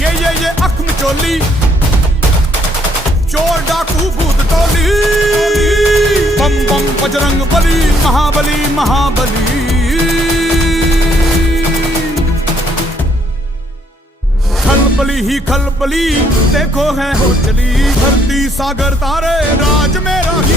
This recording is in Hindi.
ये अख मिचोली, चोर डाकू भूत टोली, बम बम बजरंग बली, महाबली महाबली। खलबली ही खलबली देखो है हो चली, धरती सागर तारे राज मेरा ही